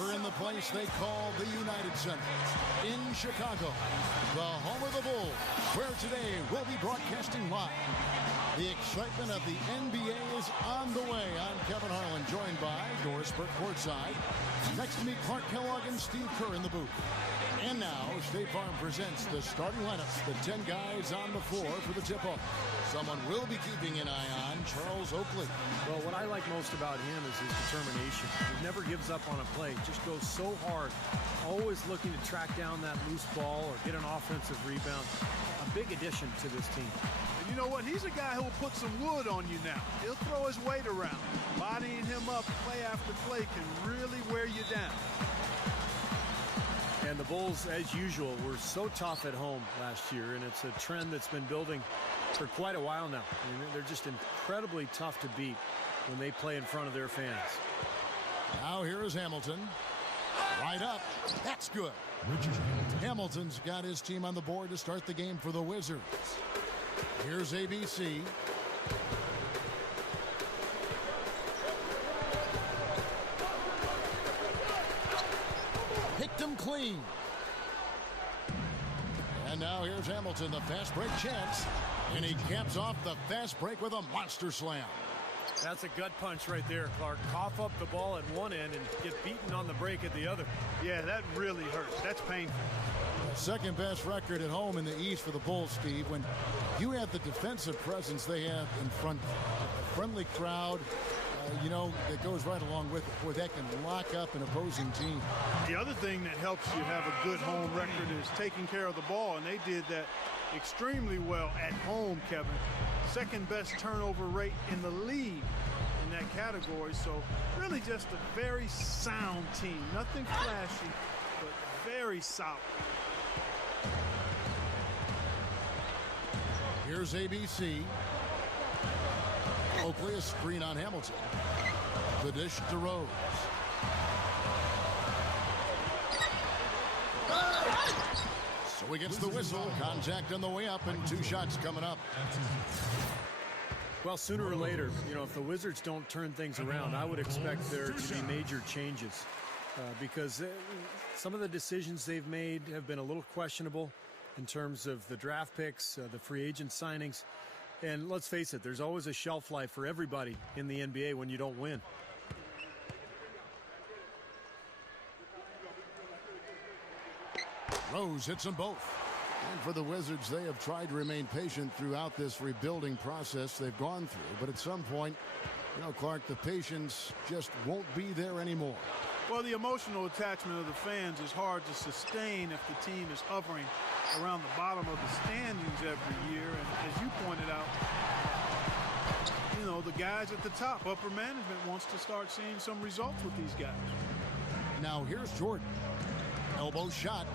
We're in the place they call the United Center in Chicago, the home of the Bulls, where today we'll be broadcasting live. The excitement of the NBA is on the way. I'm Kevin Harlan, joined by Doris Burke courtside. Next to me, Clark Kellogg and Steve Kerr in the booth. And now, State Farm presents the starting lineups, the 10 guys on the floor for the tip-off. Someone will be keeping an eye on, Charles Oakley. Well, what I like most about him is his determination. He never gives up on a play, just goes so hard, always looking to track down that loose ball or get an offensive rebound. A big addition to this team. And you know what? He's a guy who will put some wood on you now. He'll throw his weight around. Bodying him up play after play can really wear you down. And the Bulls, as usual, were so tough at home last year, and it's a trend that's been building for quite a while now. I mean, they're just incredibly tough to beat when they play in front of their fans. Now here is Hamilton. Right up. That's good. Hamilton's got his team on the board to start the game for the Wizards. Here's ABC. Picked him clean. And now here's Hamilton, the fast break chance. And he caps off the fast break with a monster slam. That's a gut punch right there, Clark. Cough up the ball at one end and get beaten on the break at the other. Yeah, that really hurts. That's painful. Second best record at home in the East for the Bulls, Steve. When you have the defensive presence they have in front, a friendly crowd, that goes right along with it. Boy, that can lock up an opposing team. The other thing that helps you have a good home record is taking care of the ball, and they did that extremely well at home, Kevin. Second best turnover rate in the league in that category. So really just a very sound team. Nothing flashy, but very solid. Here's ABC. Oakley, a screen on Hamilton. The dish to Rose. So he gets the whistle. Contact on the way up and 2 shots coming up. Well, sooner or later, if the Wizards don't turn things around, I would expect there to be major changes because some of the decisions they've made have been a little questionable in terms of the draft picks, the free agent signings. And let's face it, there's always a shelf life for everybody in the NBA when you don't win. Rose hits them both. And for the Wizards, they have tried to remain patient throughout this rebuilding process they've gone through. But at some point, Clark, the patience just won't be there anymore. Well, the emotional attachment of the fans is hard to sustain if the team is hovering around the bottom of the standings every year. And as you pointed out, the guys at the top, upper management, wants to start seeing some results with these guys. Now here's Jordan. Elbow shot.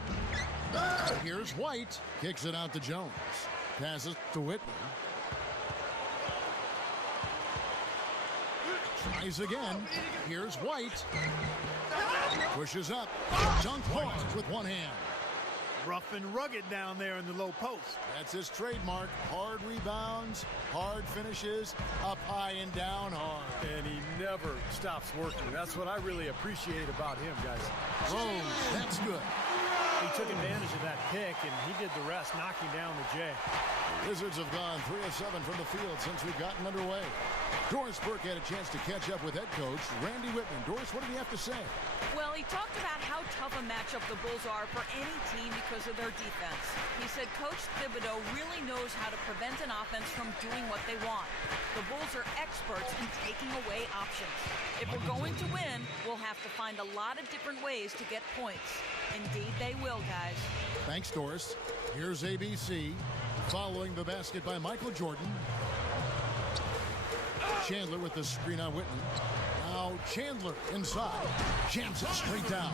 Here's White. Kicks it out to Jones. Passes to Whitman. Tries again. Here's White. Pushes up. Dunk point with one hand. Rough and rugged down there in the low post. That's his trademark. Hard rebounds, hard finishes, up high and down hard. And he never stops working. That's what I really appreciate about him, guys. Rose, that's good. He took advantage of that pick, and he did the rest, knocking down the J. The Wizards have gone 3 of 7 from the field since we've gotten underway. Doris Burke had a chance to catch up with head coach Randy Whitman. Doris, what did he have to say? Well, he talked about how tough a matchup the Bulls are for any team because of their defense. He said Coach Thibodeau really knows how to prevent an offense from doing what they want. The Bulls are experts in taking away options. If we're going to win, we'll have to find a lot of different ways to get points. Indeed, they will, guys. Thanks, Doris. Here's ABC. Following the basket by Michael Jordan. Chandler with the screen on Whitman. Now Chandler inside. Jams it straight down.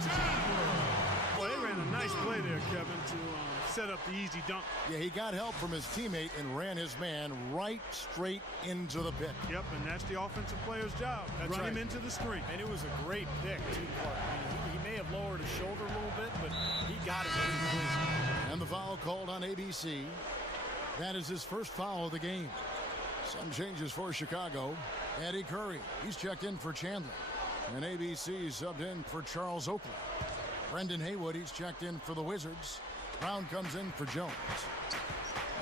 Well, they ran a nice play there, Kevin, to set up the easy dunk. Yeah, he got help from his teammate and ran his man right straight into the pick. Yep, and that's the offensive player's job. Run him into the screen. And it was a great pick, too, Clark. I mean, he may have lowered his shoulder a little bit, but he got it very clean. And the foul called on ABC. That is his first foul of the game. Some changes for Chicago. Eddie Curry, he's checked in for Chandler. And ABC subbed in for Charles Oakley. Brendan Haywood, he's checked in for the Wizards. Brown comes in for Jones.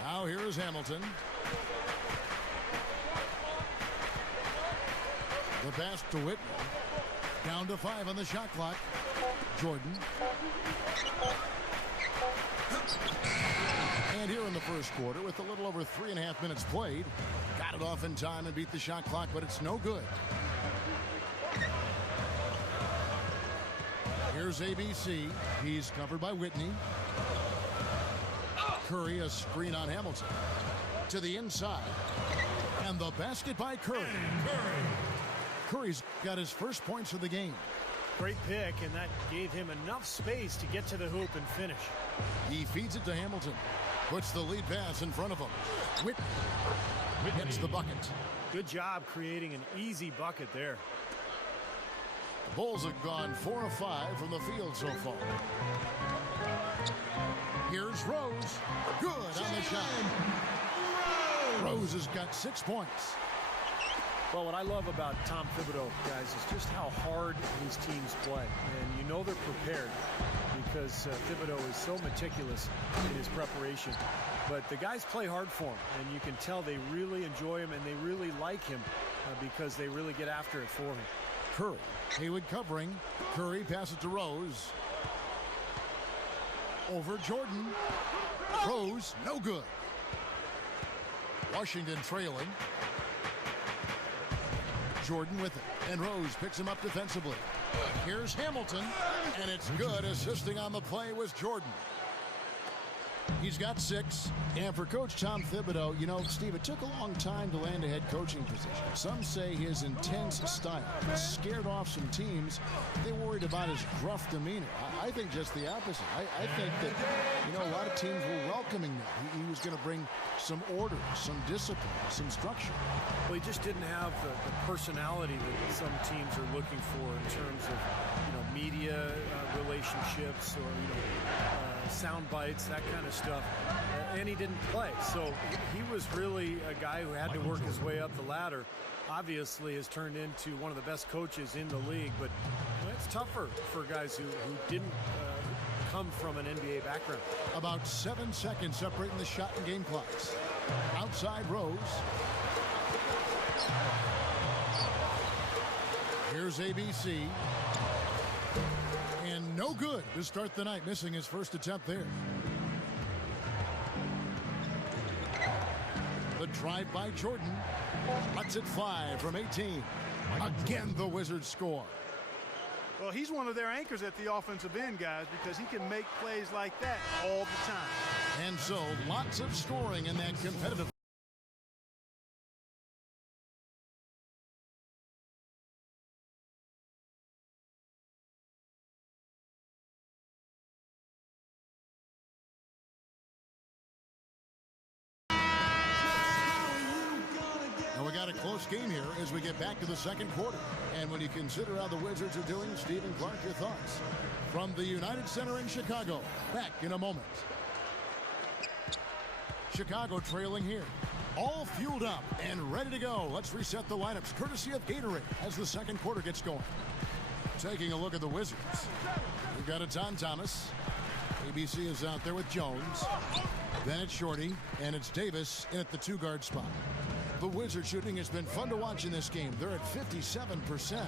Now here is Hamilton. The pass to Whitney. Down to 5 on the shot clock. Jordan. And here in the first quarter, with a little over 3.5 minutes played, got it off in time and beat the shot clock, but it's no good. Here's ABC. He's covered by Whitney. Curry, a screen on Hamilton. To the inside. And the basket by Curry. Curry's got his first points of the game. Great pick, and that gave him enough space to get to the hoop and finish. He feeds it to Hamilton. Puts the lead pass in front of him. Whitney gets the bucket. Good job creating an easy bucket there. The Bulls have gone 4 of 5 from the field so far. Here's Rose. Good on the shot. Rose has got 6 points. Well, what I love about Tom Thibodeau, guys, is just how hard his teams play. And you know they're prepared because Thibodeau is so meticulous in his preparation. But the guys play hard for him, and you can tell they really enjoy him and they really like him because they really get after it for him. Curry. Haywood covering. Curry passes to Rose. Over Jordan. Rose, no good. Washington trailing. Jordan with it. And Rose picks him up defensively. Here's Hamilton. And it's good. Assisting on the play was Jordan. He's got 6. And for Coach Tom Thibodeau, you know, Steve, it took a long time to land a head coaching position. Some say his intense style scared off some teams. They worried about his gruff demeanor. I think just the opposite. I think that, you know, a lot of teams were welcoming that. He was going to bring some order, some discipline, some structure. Well, he just didn't have the personality that some teams are looking for in terms of, you know, media relationships or, you know, sound bites, that kind of stuff, and he didn't play. So he was really a guy who had to work his way up the ladder. Obviously has turned into one of the best coaches in the league, but you know, it's tougher for guys who didn't come from an NBA background. About 7 seconds separating the shot and game clocks. Outside Rose. Here's ABC. And no good to start the night, missing his first attempt there. The drive by Jordan. Lets it fly from 18. Again, the Wizards score. Well, he's one of their anchors at the offensive end, guys, because he can make plays like that all the time. And so, lots of scoring in that competitive. We got a close game here as we get back to the second quarter. And when you consider how the Wizards are doing, Stephen Clark, your thoughts from the United Center in Chicago. Back in a moment. Chicago trailing here. All fueled up and ready to go. Let's reset the lineups courtesy of Gatorade as the second quarter gets going. Taking a look at the Wizards. We've got a Tom Thomas. ABC is out there with Jones. Then it's Shorty, and it's Davis in at the 2-guard spot. The Wizard shooting has been fun to watch in this game. They're at 57%.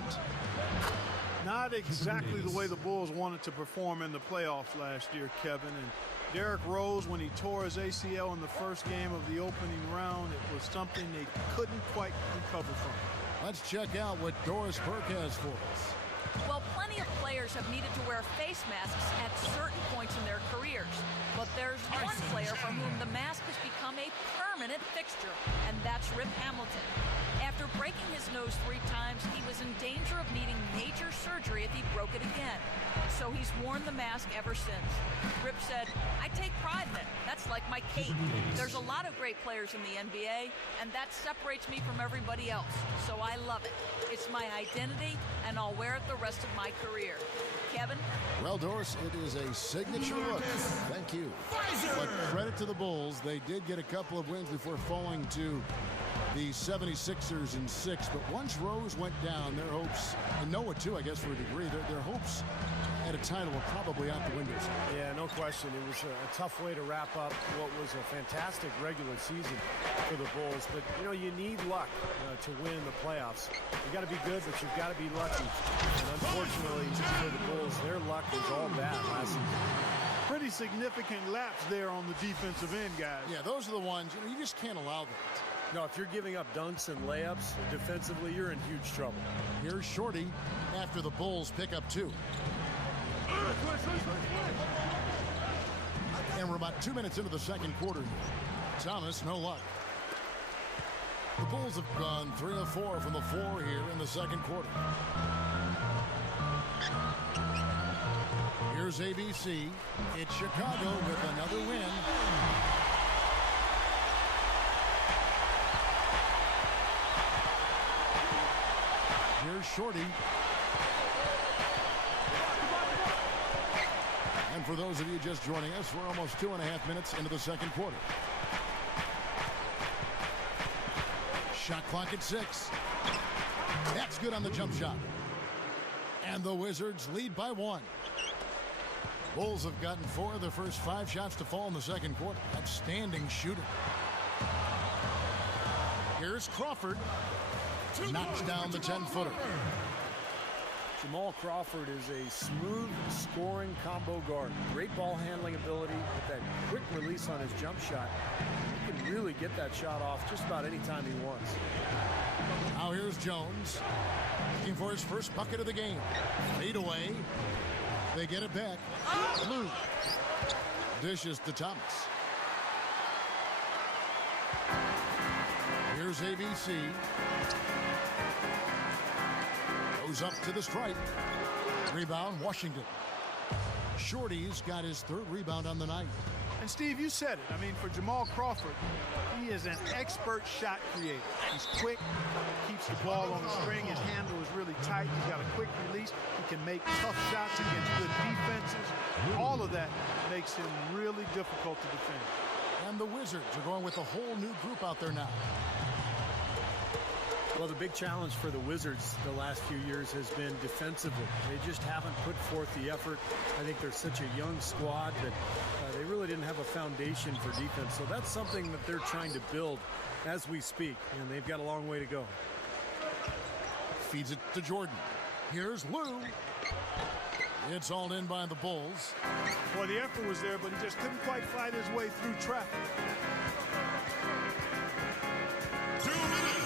Not exactly the way the Bulls wanted to perform in the playoffs last year, Kevin. And Derrick Rose, when he tore his ACL in the first game of the opening round, it was something they couldn't quite recover from. Let's check out what Doris Burke has for us. Well, plenty of players have needed to wear face masks at certain points in their careers. But there's one player for whom the mask has become a permanent fixture, and that's Rip Hamilton. After breaking his nose 3 times, he was in danger of needing major surgery if he broke it again. So he's worn the mask ever since. Rip said, "I take pride in it. That's like my cape. There's a lot of great players in the NBA, and that separates me from everybody else. So I love it. It's my identity, and I'll wear it the rest of my career." Kevin? Well, Doris, it is a signature look. Thank you. But credit to the Bulls. They did get a couple of wins before falling to the 76ers in 6. But once Rose went down, their hopes, and Noah too, I guess, for a degree, their hopes at a title were probably out the windows. Yeah, no question. It was a tough way to wrap up what was a fantastic regular season for the Bulls. But, you know, you need luck to win in the playoffs. You got to be good, but you've got to be lucky. And unfortunately for the Bulls, their luck was all bad last season. Pretty significant laps there on the defensive end, guys. Yeah, those are the ones, you just can't allow that. No, if you're giving up dunks and layups defensively, you're in huge trouble. Here's Shorty after the Bulls pick up 2. And we're about 2 minutes into the second quarter. Thomas, no luck. The Bulls have gone 3 of 4 from the floor here in the second quarter. Here's ABC. It's Chicago with another win. Here's Shorty. And for those of you just joining us, we're almost 2.5 minutes into the second quarter. Shot clock at 6. That's good on the jump shot. And the Wizards lead by 1. Bulls have gotten 4 of their first 5 shots to fall in the second quarter. Outstanding shooting. Here's Crawford. Knocks down the 10-footer. Jamal Crawford is a smooth scoring combo guard. Great ball handling ability with that quick release on his jump shot. He can really get that shot off just about any time he wants. Now here's Jones. Looking for his first bucket of the game. Fade away. They get it back. Blue. Dishes to Thomas. Here's ABC. Goes up to the stripe. Rebound, Washington. Shorty's got his 3rd rebound on the night. And Steve, you said it. I mean, for Jamal Crawford, he is an expert shot creator. He's quick, keeps the ball on the string. His handle is really tight. He's got a quick release. He can make tough shots against good defenses. All of that makes him really difficult to defend. And the Wizards are going with a whole new group out there now. Well, the big challenge for the Wizards the last few years has been defensively. They just haven't put forth the effort. I think they're such a young squad that they really didn't have a foundation for defense. So that's something that they're trying to build as we speak, and they've got a long way to go. Feeds it to Jordan. Here's Lou. It's all in by the Bulls. Well, the effort was there, but he just couldn't quite fight his way through traffic.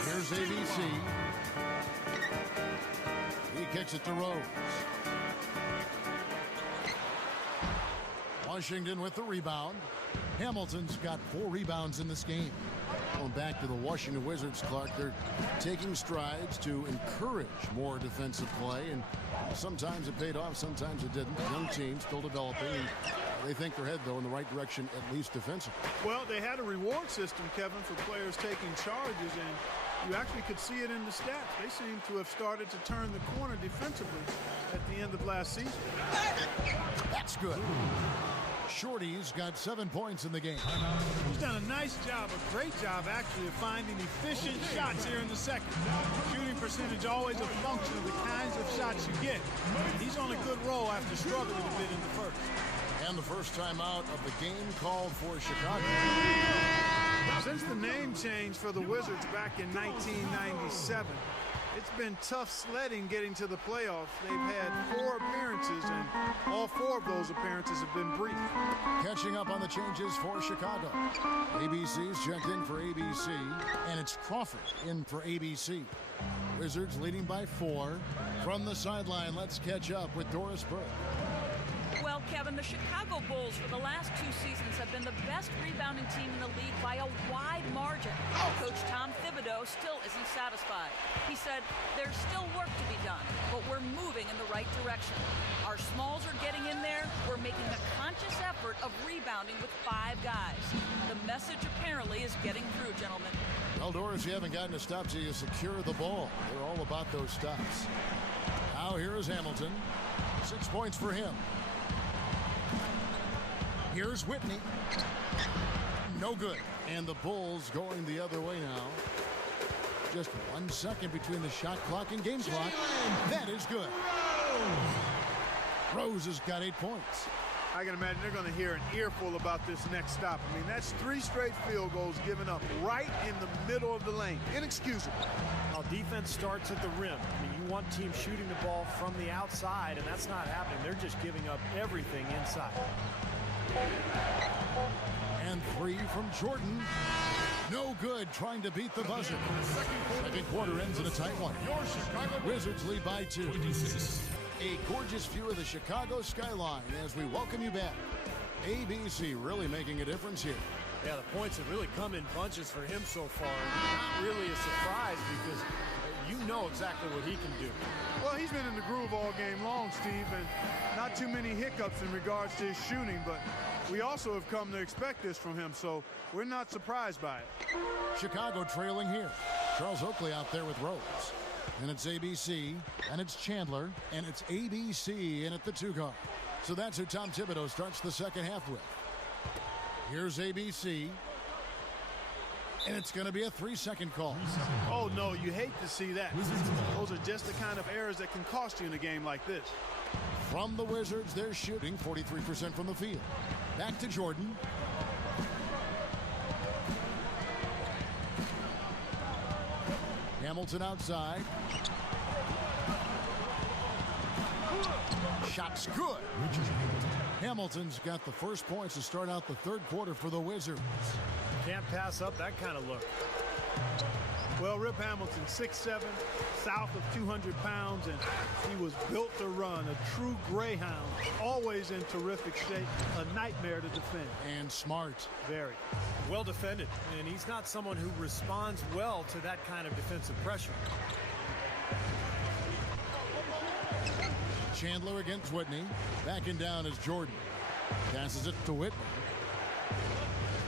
Here's ABC. He kicks it to Rose. Washington with the rebound. Hamilton's got 4 rebounds in this game. Going back to the Washington Wizards, Clark, they're taking strides to encourage more defensive play, and sometimes it paid off, sometimes it didn't. Young team still developing, and they think they're headed, though, in the right direction, at least defensively. Well, they had a reward system, Kevin, for players taking charges, and you actually could see it in the stats. They seem to have started to turn the corner defensively at the end of last season. That's good. Shorty's got 7 points in the game. He's done a nice job, a great job, actually, of finding efficient shots here in the second. Shooting percentage always a function of the kinds of shots you get. He's on a good roll after struggling a bit in the first. And the first time out of the game called for Chicago. Since the name change for the Wizards back in 1997, it's been tough sledding getting to the playoffs. They've had 4 appearances, and all 4 of those appearances have been brief. Catching up on the changes for Chicago. ABC's checked in for ABC, and it's Crawford in for ABC. Wizards leading by 4. From the sideline, let's catch up with Doris Burke. Well, Kevin, the Chicago Bulls for the last 2 seasons have been the best rebounding team in the league by a wide margin. Coach Tom Thibodeau still isn't satisfied. He said, there's still work to be done, but we're moving in the right direction. Our smalls are getting in there. We're making a conscious effort of rebounding with 5 guys. The message apparently is getting through, gentlemen. Well, Doris, you haven't gotten to stop till you secure the ball. They're all about those stops. Now here is Hamilton. 6 points for him. Here's Whitney. No good. And the Bulls going the other way now. Just 1 second between the shot clock and game clock. That is good. Rose has got 8 points. I can imagine they're going to hear an earful about this next stop. I mean, that's 3 straight field goals given up right in the middle of the lane. Inexcusable. Now, defense starts at the rim. I mean, you want teams shooting the ball from the outside, and that's not happening. They're just giving up everything inside. And 3 from Jordan. No good, trying to beat the buzzer. Second quarter ends in a tight one. Wizards lead by 2. A gorgeous view of the Chicago skyline as we welcome you back. ABC really making a difference here. Yeah, the points have really come in bunches for him so far. Not really a surprise because you know exactly what he can do. Well, he's been in the groove all game long, Steve, and not too many hiccups in regards to his shooting, but we also have come to expect this from him, so we're not surprised by it. Chicago trailing here. Charles Oakley out there with Rose. And it's ABC, and it's Chandler, and it's ABC in at the 2 guard. So that's who Tom Thibodeau starts the second half with. Here's ABC. And it's going to be a 3-second call. Oh, no, you hate to see that. Those are just the kind of errors that can cost you in a game like this. From the Wizards, they're shooting 43% from the field. Back to Jordan. Hamilton outside. Shot's good. Hamilton's got the first points to start out the third quarter for the Wizards. Can't pass up that kind of look. Well, Rip Hamilton, 6'7", south of 200 pounds, and he was built to run, a true greyhound, always in terrific shape, a nightmare to defend. And smart. Very. Well defended, and he's not someone who responds well to that kind of defensive pressure. Chandler against Whitney. Backing down is Jordan. Passes it to Whitney.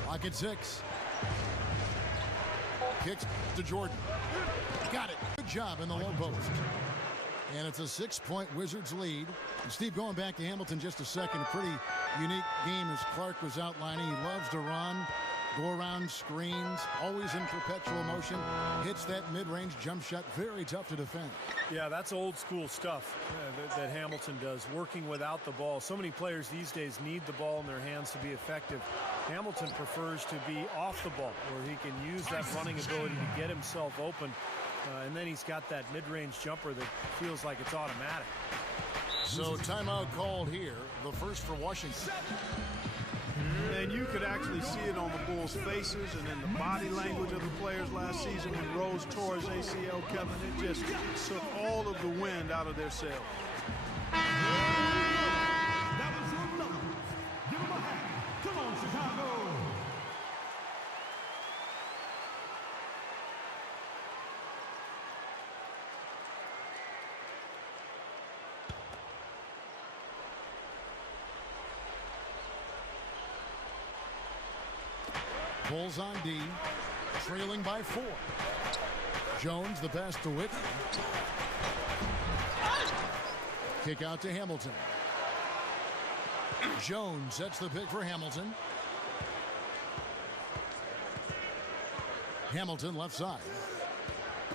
Lock at 6. Kicks to Jordan. Got it. Good job in the low post. And it's a 6-point Wizards lead. And Steve, going back to Hamilton just a second, a pretty unique game as Clark was outlining. He loves to run, go around screens, always in perpetual motion, hits that mid-range jump shot, very tough to defend. Yeah, that's old school stuff that Hamilton does, working without the ball. So many players these days need the ball in their hands to be effective. Hamilton prefers to be off the ball, where he can use that running ability to get himself open. And then he's got that mid-range jumper that feels like it's automatic. So timeout called here, the first for Washington. And you could actually see it on the Bulls' faces and in the body language of the players last season when Rose tore his ACL, Kevin. It just took all of the wind out of their sails. That was your numbers. Give them a hand. Come on, Chicago. Bulls on D, trailing by 4. Jones, the pass to Whitney. Kick out to Hamilton. Jones sets the pick for Hamilton. Hamilton left side.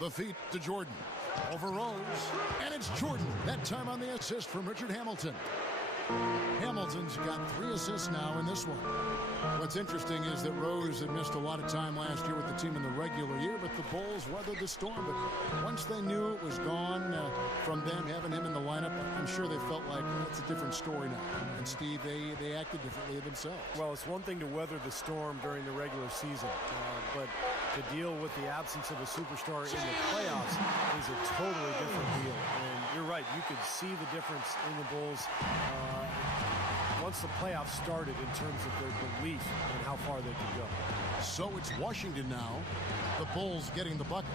The feet to Jordan. Over Rose. And it's Jordan. That time on the assist from Richard Hamilton. Hamilton's got 3 assists now in this one. What's interesting is that Rose had missed a lot of time last year with the team in the regular year, but the Bulls weathered the storm. But once they knew it was gone from them having him in the lineup, I'm sure they felt like it's a different story now. And Steve, they acted differently themselves. Well, it's one thing to weather the storm during the regular season, but to deal with the absence of a superstar in the playoffs is a totally different deal. And you're right, you could see the difference in the Bulls once the playoffs started in terms of their belief in how far they could go. So it's Washington now. The Bulls getting the bucket.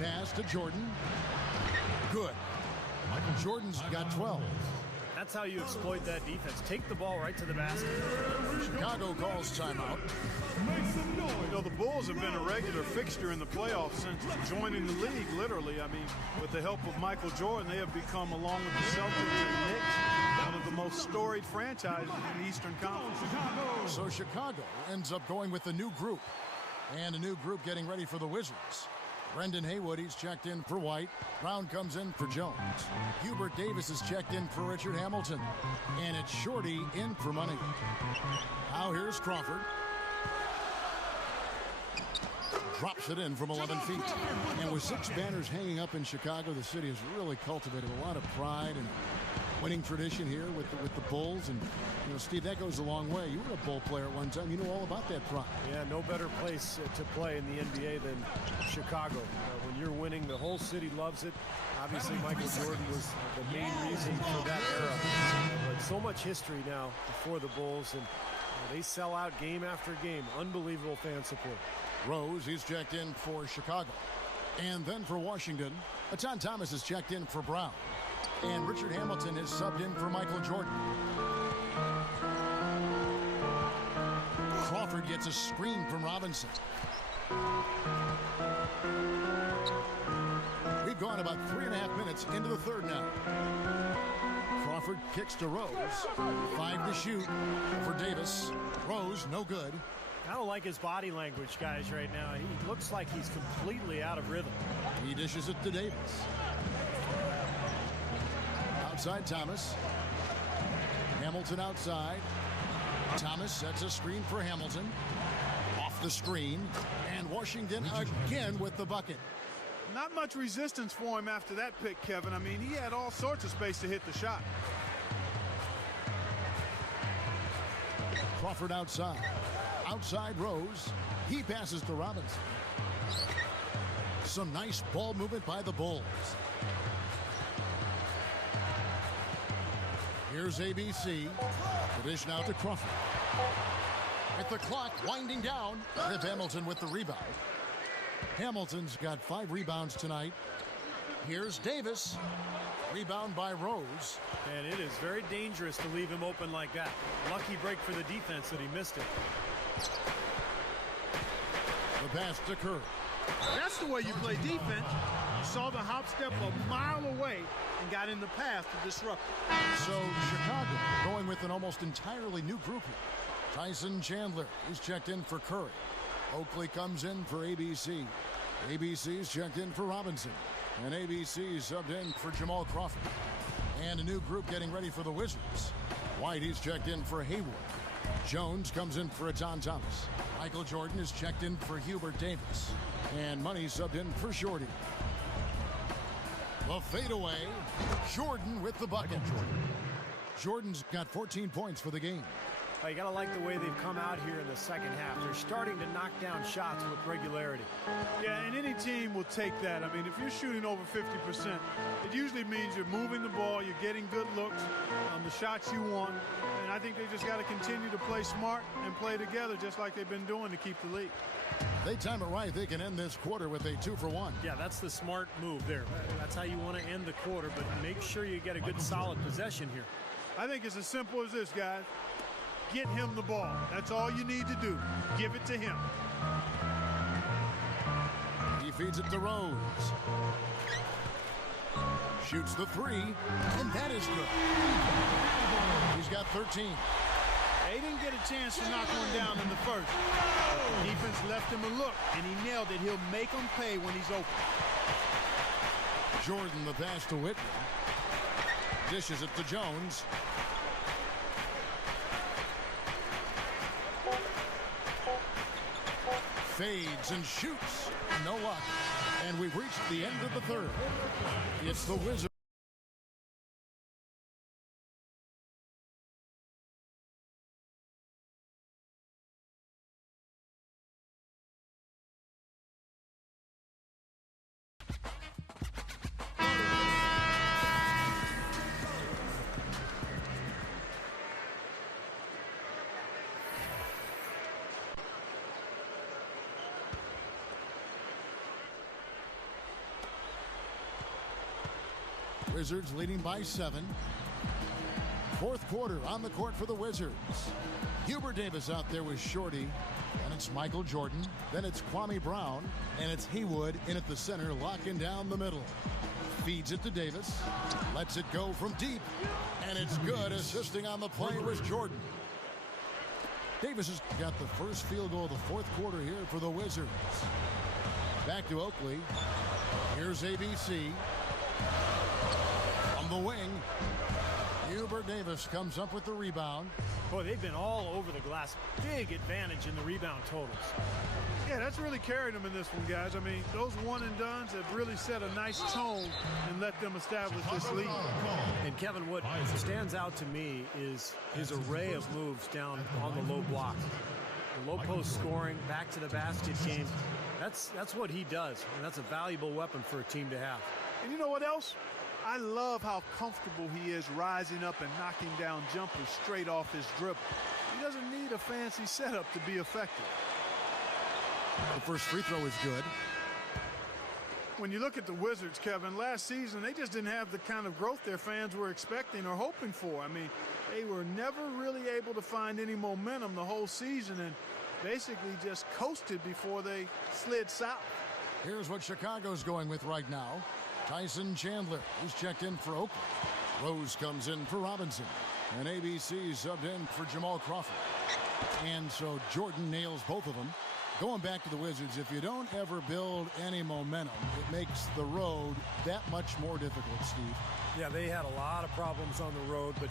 Pass to Jordan. Good. Jordan's got 12. That's how you exploit that defense. Take the ball right to the basket. Chicago calls timeout. You know, the Bulls have been a regular fixture in the playoffs since joining the league, literally. I mean, with the help of Michael Jordan, they have become, along with the Celtics and Knicks, one of the most storied franchises in the Eastern Conference. So Chicago ends up going with a new group. And a new group getting ready for the Wizards. Brendan Haywood, he's checked in for White. Brown comes in for Jones. Hubert Davis is checked in for Richard Hamilton. And it's Shorty in for Money. Now here's Crawford. Drops it in from 11 feet. And with 6 banners hanging up in Chicago, the city has really cultivated a lot of pride and winning tradition here with the Bulls. And, you know, Steve, that goes a long way. You were a Bull player at one time. You know all about that pride. Yeah, no better place to play in the NBA than Chicago. When you're winning, the whole city loves it. Obviously, Michael Jordan was the main reason for that era. But so much history now for the Bulls, and they sell out game after game. Unbelievable fan support. Rose, he's checked in for Chicago. And then for Washington, Atan Thomas is checked in for Brown. And Richard Hamilton is subbed in for Michael Jordan. Crawford gets a screen from Robinson. We've gone about 3.5 minutes into the third now. Crawford kicks to Rose. 5 to shoot for Davis. Rose, no good. I don't like his body language, guys, right now. He looks like he's completely out of rhythm. He dishes it to Davis. Outside Thomas. Hamilton outside. Thomas sets a screen for Hamilton. Off the screen. And Washington again with the bucket. Not much resistance for him after that pick, Kevin. I mean, he had all sorts of space to hit the shot. Crawford outside. Outside Rose. He passes to Robinson. Some nice ball movement by the Bulls. Here's ABC. The dish now to Crawford. With the clock winding down, Rip Hamilton with the rebound. Hamilton's got 5 rebounds tonight. Here's Davis. Rebound by Rose. And it is very dangerous to leave him open like that. Lucky break for the defense that he missed it. The pass to Curry. That's the way you play defense. You saw the hop step a mile away and got in the path to disrupt it. So Chicago going with an almost entirely new group here. Tyson Chandler is checked in for Curry. Oakley comes in for ABC. ABC's checked in for Robinson. And ABC subbed in for Jamal Crawford. And a new group getting ready for the Wizards. White is checked in for Haywood. Jones comes in for Atan Thomas. Michael Jordan is checked in for Hubert Davis. And Money subbed in for Shorty. The fadeaway. Jordan with the bucket. Jordan's got 14 points for the game. You got to like the way they've come out here in the second half. They're starting to knock down shots with regularity. Yeah, and any team will take that. I mean, if you're shooting over 50%, it usually means you're moving the ball, you're getting good looks, the shots you want. And I think they just got to continue to play smart and play together just like they've been doing to keep the lead. They time it right. They can end this quarter with a 2-for-1. Yeah, that's the smart move there. That's how you want to end the quarter, but make sure you get a good solid possession here. I think it's as simple as this, guys. Get him the ball. That's all you need to do. Give it to him. He feeds it to Rose. Shoots the 3, and that is good. He's got 13. They didn't get a chance to knock one down in the first. But the defense left him a look, and he nailed it. He'll make them pay when he's open. Jordan the pass to Whitman. Dishes it to Jones. Fades and shoots. No luck. And we've reached the end of the third. It's the Wizards. Wizards leading by 7. Fourth quarter on the court for the Wizards. Hubert Davis out there with Shorty. And it's Michael Jordan. Then it's Kwame Brown. And it's Haywood in at the center, locking down the middle. Feeds it to Davis. Lets it go from deep. And it's good. Assisting on the play was Jordan. Davis has got the first field goal of the fourth quarter here for the Wizards. Back to Oakley. Here's ABC. From the wing, Hubert Davis comes up with the rebound. Boy, they've been all over the glass. Big advantage in the rebound totals. Yeah, that's really carried them in this one, guys. I mean, those one-and-dones have really set a nice tone and let them establish this lead. And Kevin, what stands out to me is his array of moves down on the low block. The low post scoring, back to the basket game. That's what he does, and that's a valuable weapon for a team to have. And you know what else? I love how comfortable he is rising up and knocking down jumpers straight off his dribble. He doesn't need a fancy setup to be effective. The first free throw is good. When you look at the Wizards, Kevin, last season they just didn't have the kind of growth their fans were expecting or hoping for. I mean, they were never really able to find any momentum the whole season and basically just coasted before they slid south. Here's what Chicago's going with right now. Tyson Chandler, who's checked in for Oakland. Rose comes in for Robinson. And ABC subbed in for Jamal Crawford. And so Jordan nails both of them. Going back to the Wizards, if you don't ever build any momentum, it makes the road that much more difficult, Steve. Yeah, they had a lot of problems on the road, but,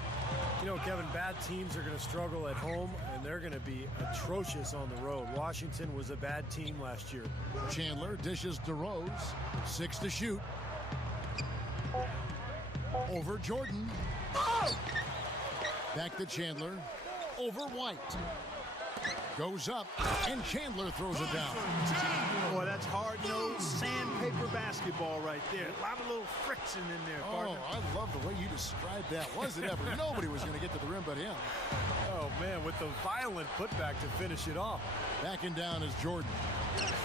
you know, Kevin, bad teams are going to struggle at home, and they're going to be atrocious on the road. Washington was a bad team last year. Chandler dishes to Rose. 6 to shoot. Over Jordan. Back to Chandler. Over White. Goes up, and Chandler throws it down. Boy, that's hard-nosed sandpaper basketball right there. A lot of little friction in there, partner. Oh, I love the way you described that. Was it ever? Nobody was going to get to the rim but him. Oh, man, with the violent putback to finish it off. Backing down is Jordan.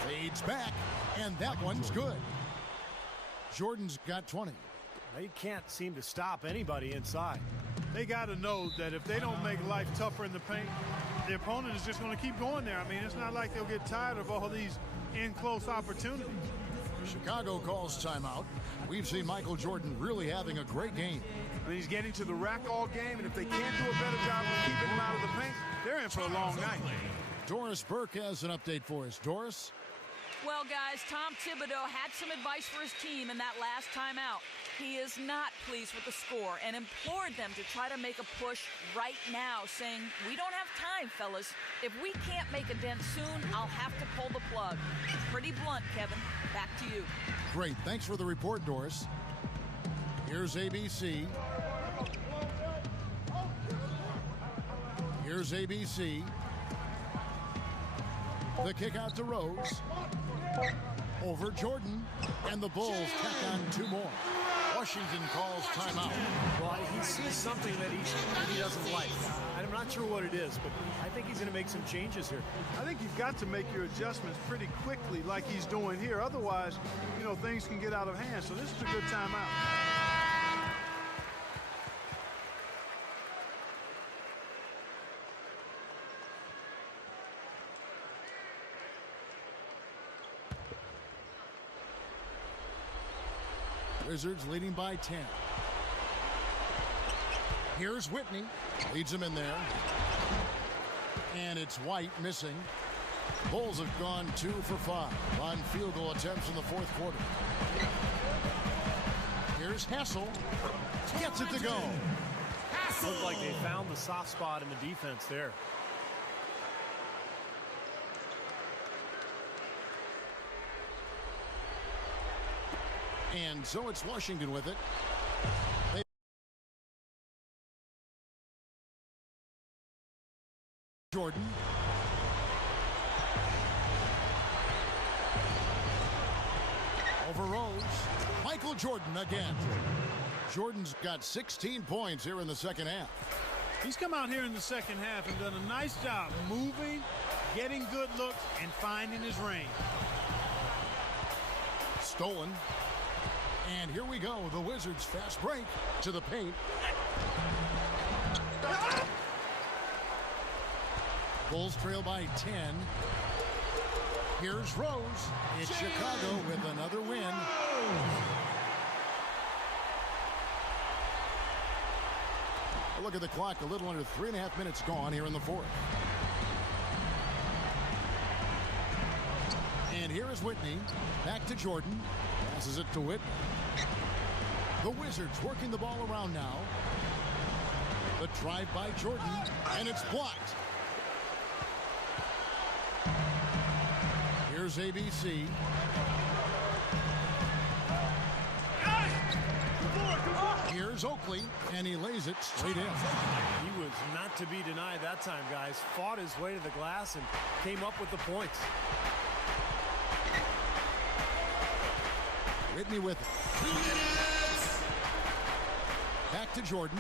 Fades back, and that one's good. Jordan's got 20. They can't seem to stop anybody inside. They got to know that if they don't make life tougher in the paint, the opponent is just going to keep going there. I mean, it's not like they'll get tired of all these in-close opportunities. Chicago calls timeout. We've seen Michael Jordan really having a great game. I mean, he's getting to the rack all game, and if they can't do a better job of keeping him out of the paint, they're in for a long night. Doris Burke has an update for us. Doris? Well, guys, Tom Thibodeau had some advice for his team in that last timeout. He is not pleased with the score and implored them to try to make a push right now, saying, we don't have time, fellas. If we can't make a dent soon, I'll have to pull the plug. Pretty blunt, Kevin. Back to you. Great. Thanks for the report, Doris. Here's ABC. Here's ABC. The kick out to Rose. Over Jordan. And the Bulls tack on 2 more. Washington calls timeout. Well, he sees something that he doesn't like. I'm not sure what it is, but I think he's going to make some changes here. I think you've got to make your adjustments pretty quickly like he's doing here. Otherwise, you know, things can get out of hand. So this is a good timeout. Wizards leading by 10. Here's Whitney. Leads him in there. And it's White missing. Bulls have gone 2 for 5 on field goal attempts in the 4th quarter. Here's Hassel. Gets it to go. Looked like they found the soft spot in the defense there. And so it's Washington with it. Jordan. Over Rose. Michael Jordan again. Jordan's got 16 points here in the second half. He's come out here in the second half and done a nice job moving, getting good looks, and finding his range. Stolen. And here we go. The Wizards fast break to the paint. Bulls trail by 10. Here's Rose. It's Chicago with another win. Look at the clock. A little under 3.5 minutes gone here in the 4th. And here is Whitney. Back to Jordan. Passes it to Whitney. The Wizards working the ball around now. The drive by Jordan, and it's blocked. Here's ABC. Here's Oakley, and he lays it straight in. He was not to be denied that time, guys. Fought his way to the glass and came up with the points. Whitney with it. Back to Jordan.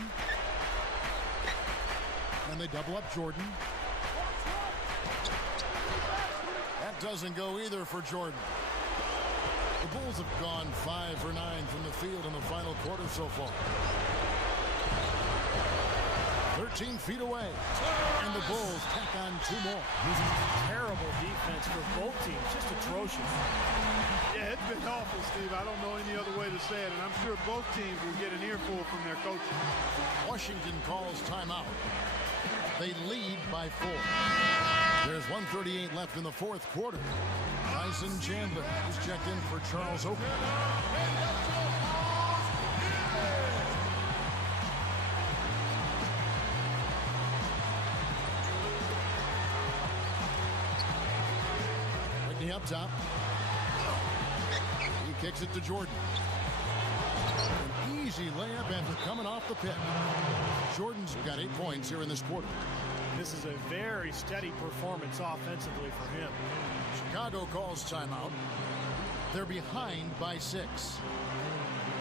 And they double up Jordan. That doesn't go either for Jordan. The Bulls have gone 5 for 9 from the field in the final quarter so far. 13 feet away. And the Bulls tack on 2 more. Terrible defense for both teams. Just atrocious. Yeah, it's been awful, Steve. I don't know any other way to say it, and I'm sure both teams will get an earful from their coaches. Washington calls timeout. They lead by 4. There's 1:38 left in the fourth quarter. Tyson Chandler is checked in for Charles Oakley. Whitney up top. He kicks it to Jordan. An easy layup after coming off the pick. Jordan's got 8 points here in this quarter. This is a very steady performance offensively for him. Chicago calls timeout. They're behind by 6.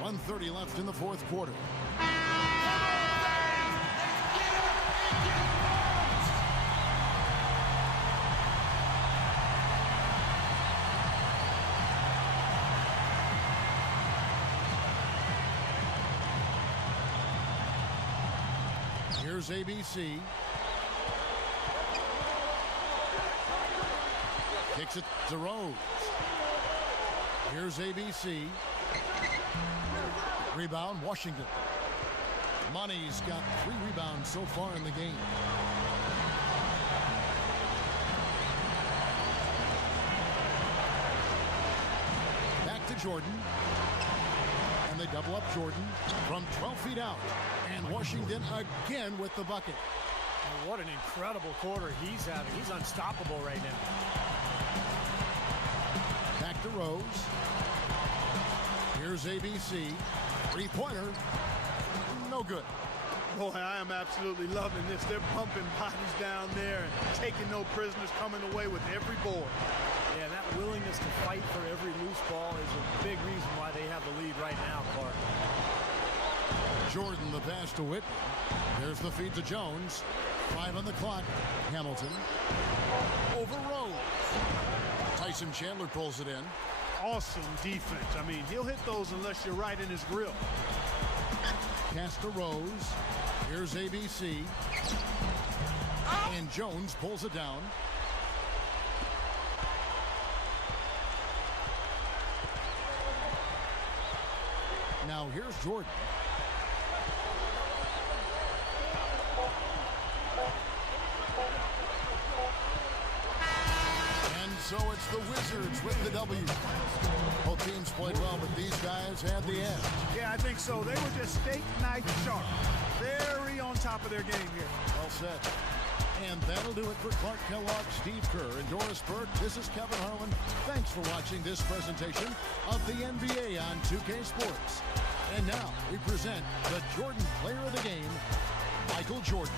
1:30 left in the fourth quarter. Here's ABC. Kicks it to Rose. Here's ABC. Rebound, Washington. Money's got 3 rebounds so far in the game. Back to Jordan. And they double up Jordan from 12 feet out. And Washington again with the bucket. And what an incredible quarter he's having. He's unstoppable right now. Back to Rose. Here's ABC. 3-pointer. No good. Boy, I am absolutely loving this. They're pumping bodies down there and taking no prisoners, coming away with every board. Yeah, that willingness to fight for every loose ball is a big reason why they have the lead right now, Clark. Jordan the pass to Whitney. There's the feed to Jones. 5 on the clock. Hamilton. Over Rose. Tyson Chandler pulls it in. Awesome defense. I mean, he'll hit those unless you're right in his grill. Pass to Rose. Here's ABC. And Jones pulls it down. Now here's Jordan. And so it's the Wizards with the W. Both teams played well, but these guys had the edge. Yeah, I think so. They were just steak knife sharp. Very on top of their game here. Well said. And that'll do it for Clark Kellogg, Steve Kerr, and Doris Burke. This is Kevin Harlan. Thanks for watching this presentation of the NBA on 2K Sports. And now we present the Jordan Player of the Game, Michael Jordan.